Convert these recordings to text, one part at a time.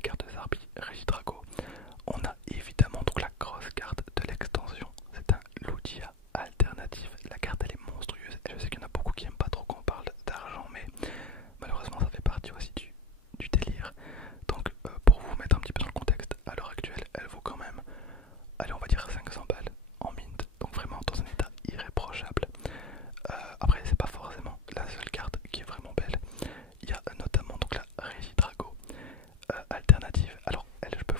les cartes de Zarbi Regidrago. On a évidemment donc la grosse carte de l'extension, c'est un Lugia alternatif. La carte elle est monstrueuse et je sais qu'il y en a beaucoup qui aiment pas trop qu'on parle d'argent, mais malheureusement ça fait partie aussi du délire. Donc pour vous mettre un petit peu dans le contexte, à l'heure actuelle elle vaut quand même, allez on va dire 500 balles en mint, donc vraiment dans un état irréprochable. Après c'est pas forcément la seule carte qui est vraiment belle, il y a notamment donc la Regidrago alternative. Alors elle je peux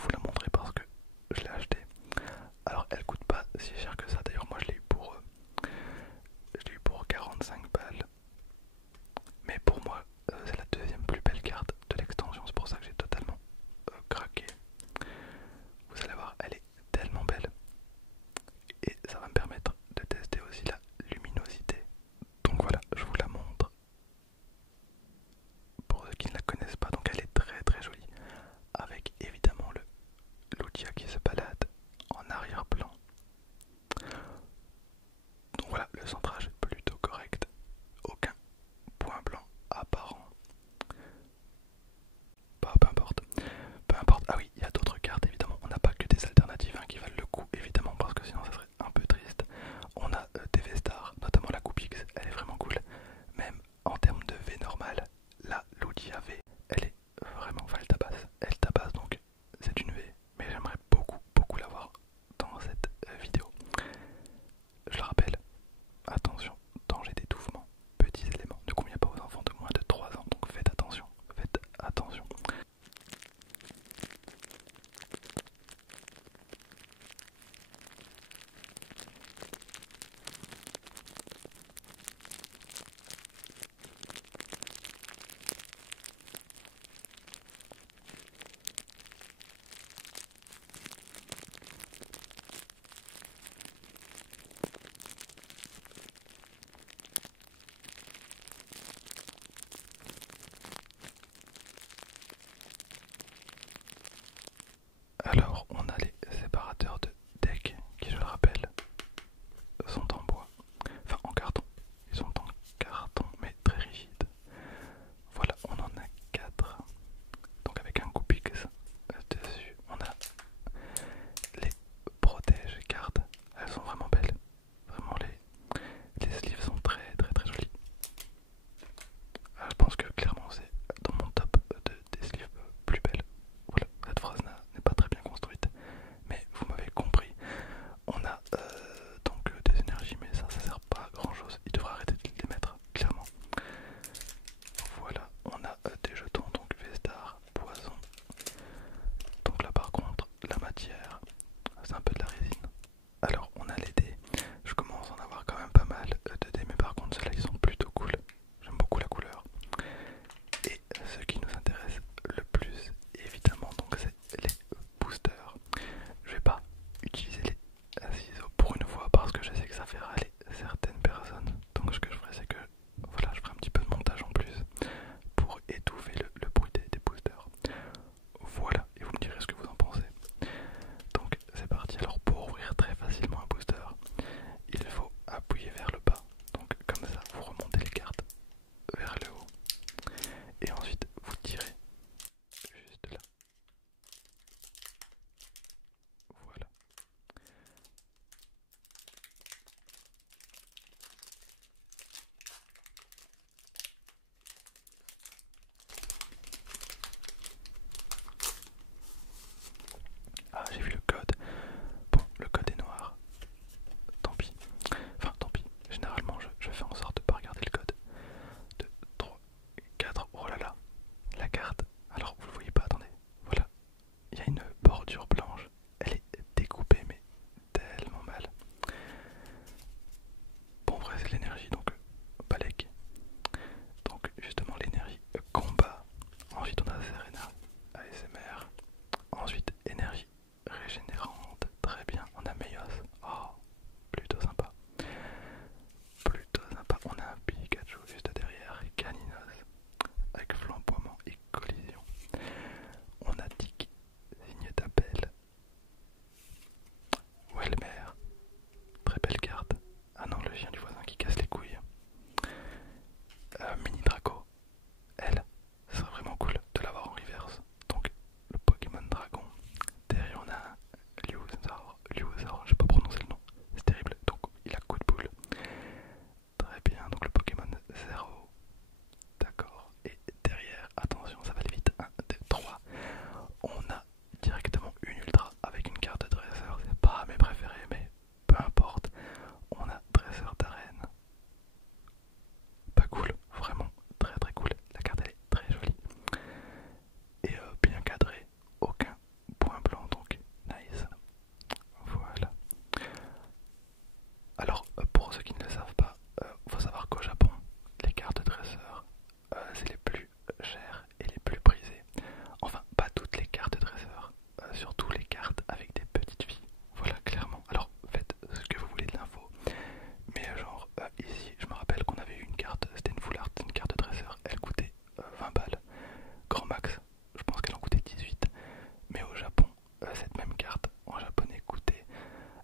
cette même carte en japonais coûtait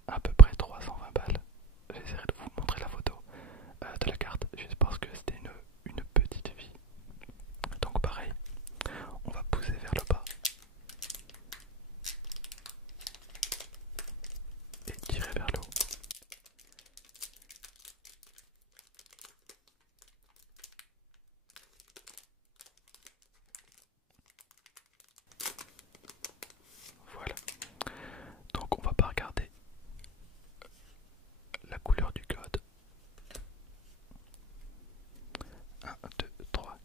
à peu près 320 balles. J'essaierai de vous montrer la photo de la carte juste parce que c'était une petite fille. Donc pareil, on va pousser vers le bas et tirer vers le haut. Voilà. Donc on va pas regarder la couleur du code. 1, 2, 3,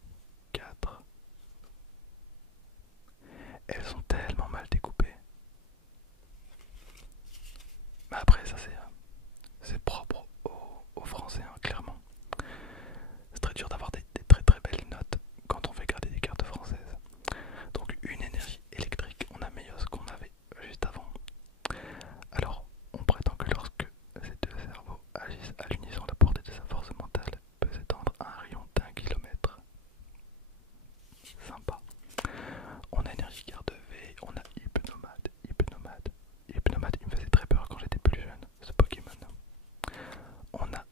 4. Elles sont tellement mal découpées. Mais après ça c'est propre aux Français, hein, clairement. C'est très dur d'avoir des très très belles notes quand on fait garder des cartes françaises. Donc une énergie électrique, on a meilleur ce qu'on avait juste avant. Alors, on prétend que lorsque ces deux cerveaux agissent à l'unisson, la portée de sa force mentale peut s'étendre à un rayon d'1 kilomètre. Sympa. On a énergie garde V, on a hypnomade. Hypnomade, il me faisait très peur quand j'étais plus jeune, ce Pokémon. On a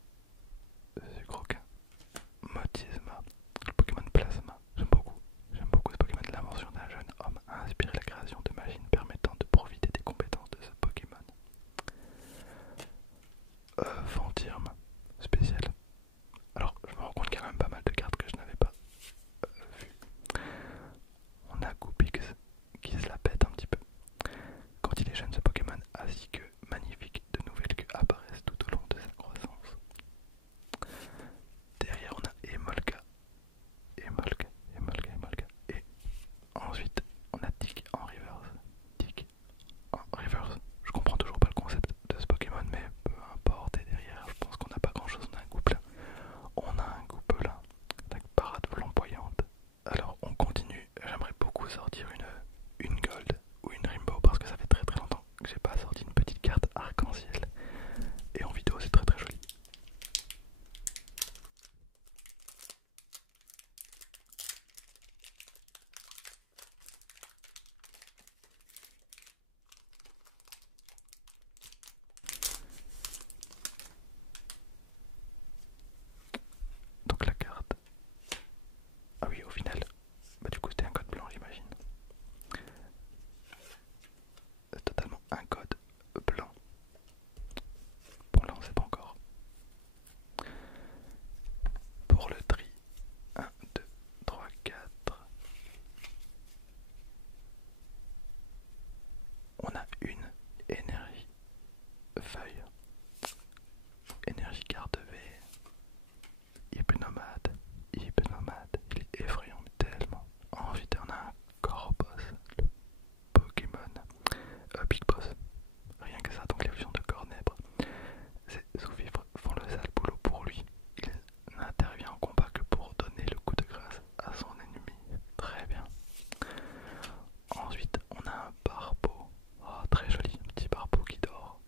Sucroquin, Motisma, le Pokémon Plasma. J'aime beaucoup ce Pokémon. L'invention d'un jeune homme a inspiré la création de machines permettant de profiter des compétences de ce Pokémon. Ventirme, spécial. Alors, je me rends compte qu'il y a même pas mal de cartes que je n'avais pas vues. On a Goopix qui se la pète un petit peu. Quand il est jeune, ce Pokémon a 6 queues magnifiques, de nouvelles queues apparaissent tout au long de sa croissance. Derrière, on a Emolga. Et ensuite, on a Tick en reverse. Je comprends toujours pas le concept de ce Pokémon, mais peu importe. Et derrière, je pense qu'on n'a pas grand chose. On a un Gouplin. Avec parade flamboyante. Alors, on continue. J'aimerais beaucoup sortir une Gold ou une Rainbow parce que ça fait très très longtemps que j'ai pas sorti une petite carte arc-en-ciel. Et en vidéo, c'est très très joli. Donc la carte. Ah oui, au final, bah du coup c'était un code blanc, j'imagine. Totalement un code blanc. Bon là on sait pas encore. Pour le tri, 1, 2, 3, 4. On a une énergie feuille. Énergie garde V. Hypnomade, il est effrayant mais tellement. Ensuite on a un Corboss, le Pokémon Big Boss. Rien que ça, donc les fusions de Cornèbre. Ses sous-fifres font le sale boulot pour lui. Il n'intervient en combat que pour donner le coup de grâce à son ennemi. Très bien. Ensuite on a un Barbeau. Oh, très joli, un petit Barbeau qui dort.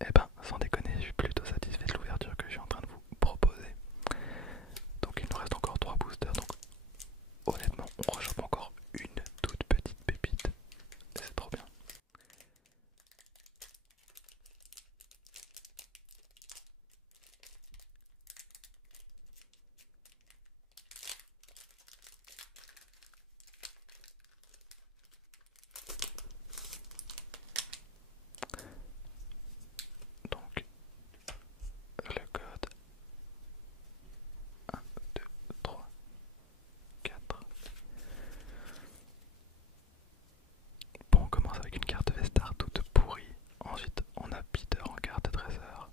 Eh ben, sans déconner, je suis plutôt satisfait de l'ouverture que je suis en train de vous proposer. Donc il nous reste encore 3 boosters, donc honnêtement on rechoppe encore une toute petite pépite. C'est trop bien. Donc le code 1, 2, 3, 4. Bon, on commence avec une carte Vestar toute pourrie. Ensuite, on a Peter en carte dresseur.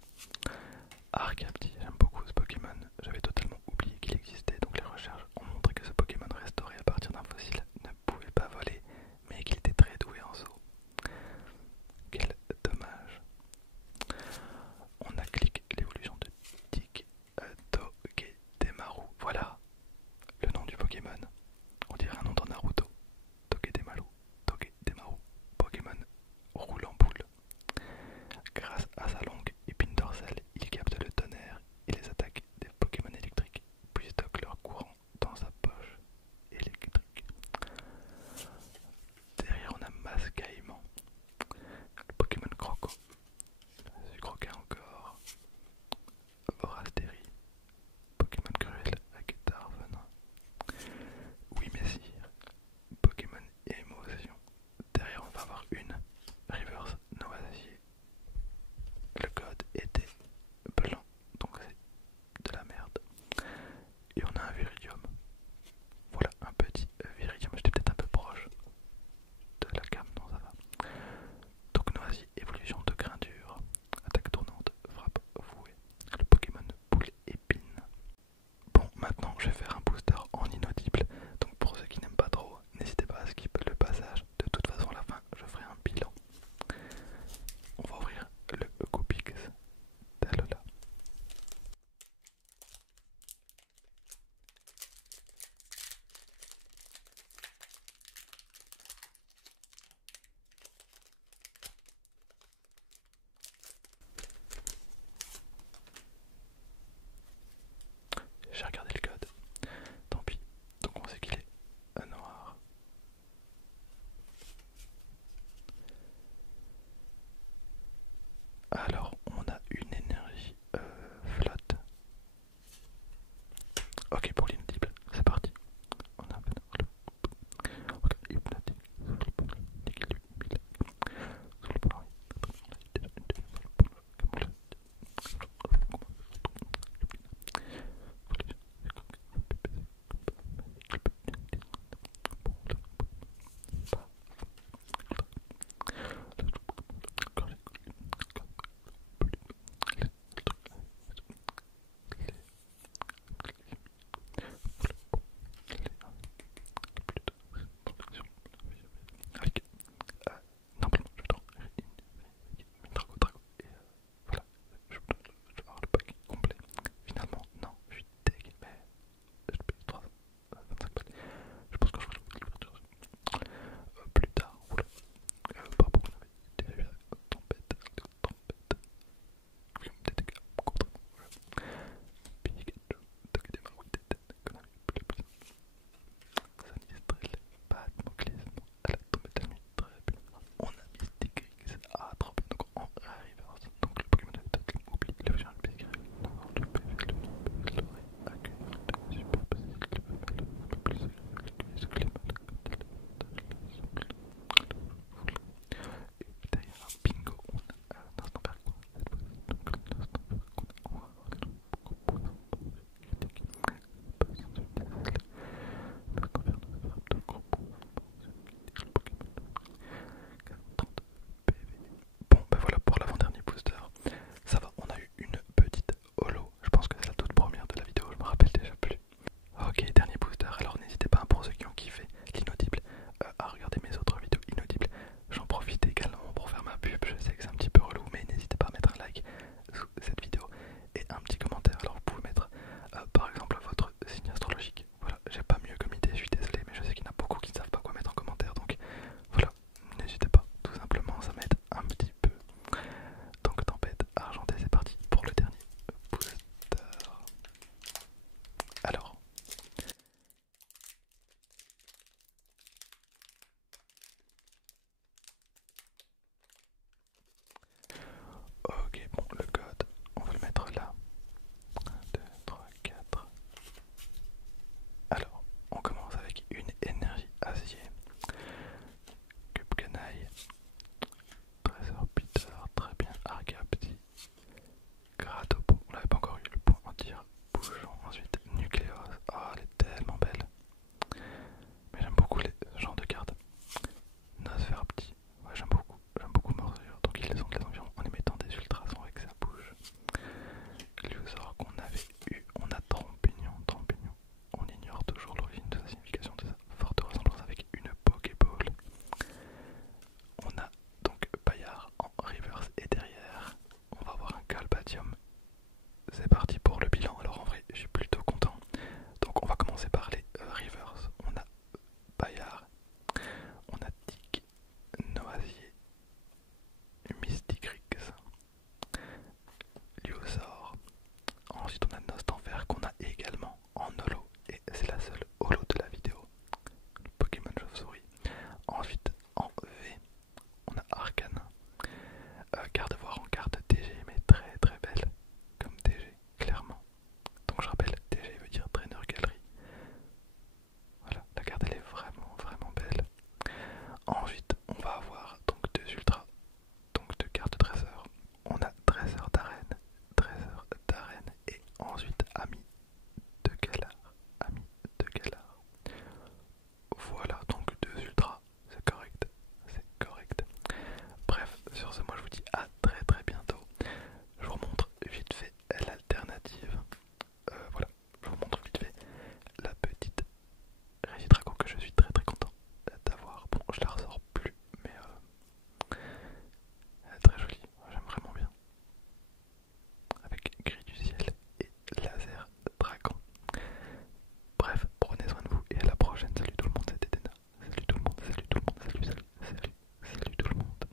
Arcapti, j'aime beaucoup ce Pokémon. J'avais totalement oublié qu'il existait, donc les recherches ont montré que ce Pokémon restauré à partir d'un fossile ne pouvait pas voler, mais qu'il était très doué en saut. Quel dommage. On a cliqué l'évolution de Tic Togedemaru. Voilà le nom du Pokémon. On dirait un nom dans Naruto. Togedemaru. Pokémon roule en boule. Grâce à sa longue épine dorsale, il capte le tonnerre et les attaques des Pokémon électriques, puis stocke leur courant dans sa poche électrique. Derrière on a Mascaïman, le Pokémon Croco, Sucroca encore, Vorasteri, Pokémon Cruel avec Darvenin. Oui Messire, Pokémon Émotion. Derrière on va avoir une Reverse Noisier. Le code était blanc, donc c'est de la merde. Et on a un Viridium. Voilà, un petit Viridium. J'étais peut-être un peu proche de la cam, non ça va. Donc Noisy, évolution de grain dur. Attaque tournante, frappe vouée. Le Pokémon boule épine. Bon, maintenant je vais faire un booster en inaudible. Donc pour ceux qui n'aiment pas trop, n'hésitez pas à skip le passage. De toute façon à la fin, je ferai un bilan. On va ouvrir le Coupix d'Alola. J'ai regardé le code, tant pis, donc on sait qu'il est un noir. Alors on a une énergie flotte. Ok pour l'inaudible, c'est parti. On a hypnotique, avec normalement je dois Drago et voilà, je vais avoir le pack complet. Finalement, non, je suis deg, mais je paye 325 balles. Je pense que je ferai l'ouverture plus tard. Oula, pas beaucoup, on avait déjà vu la tempête. Oui, des dégâts contre. Pikachu, Togedemaru, Konami, plus. Sanistrel, Batmoclisme, elle a tombé de la nuit, très bien. On a Mystic X, ah trop bien, donc en reverse. Donc le Pokémon de tête oublie le chien de Mystic X. Le PV, le l'oreille, accueille, le super possible, le plus ce que les malades quand elle et derrière un bingo, on a un instant par quoi cette fois. Donc l'instant par quoi on va avoir beaucoup de points critique. Pas sans une décelle. L'instant vers notre frappe de gros points. Le Pokémon 30 PV. Bon, ben voilà pour l'avant-dernier booster. Ça va, on a eu une petite holo. Je pense que c'est la toute première de la vidéo, je me rappelle déjà plus. Ok, dernier booster. Alors n'hésitez pas pour ceux qui ont kiffé l'inaudible à regarder mes autres vidéos inaudibles. J'en profite également pour faire ma pub. Je sais que c'est un petit peu relou, mais n'hésitez pas à mettre un like sous cette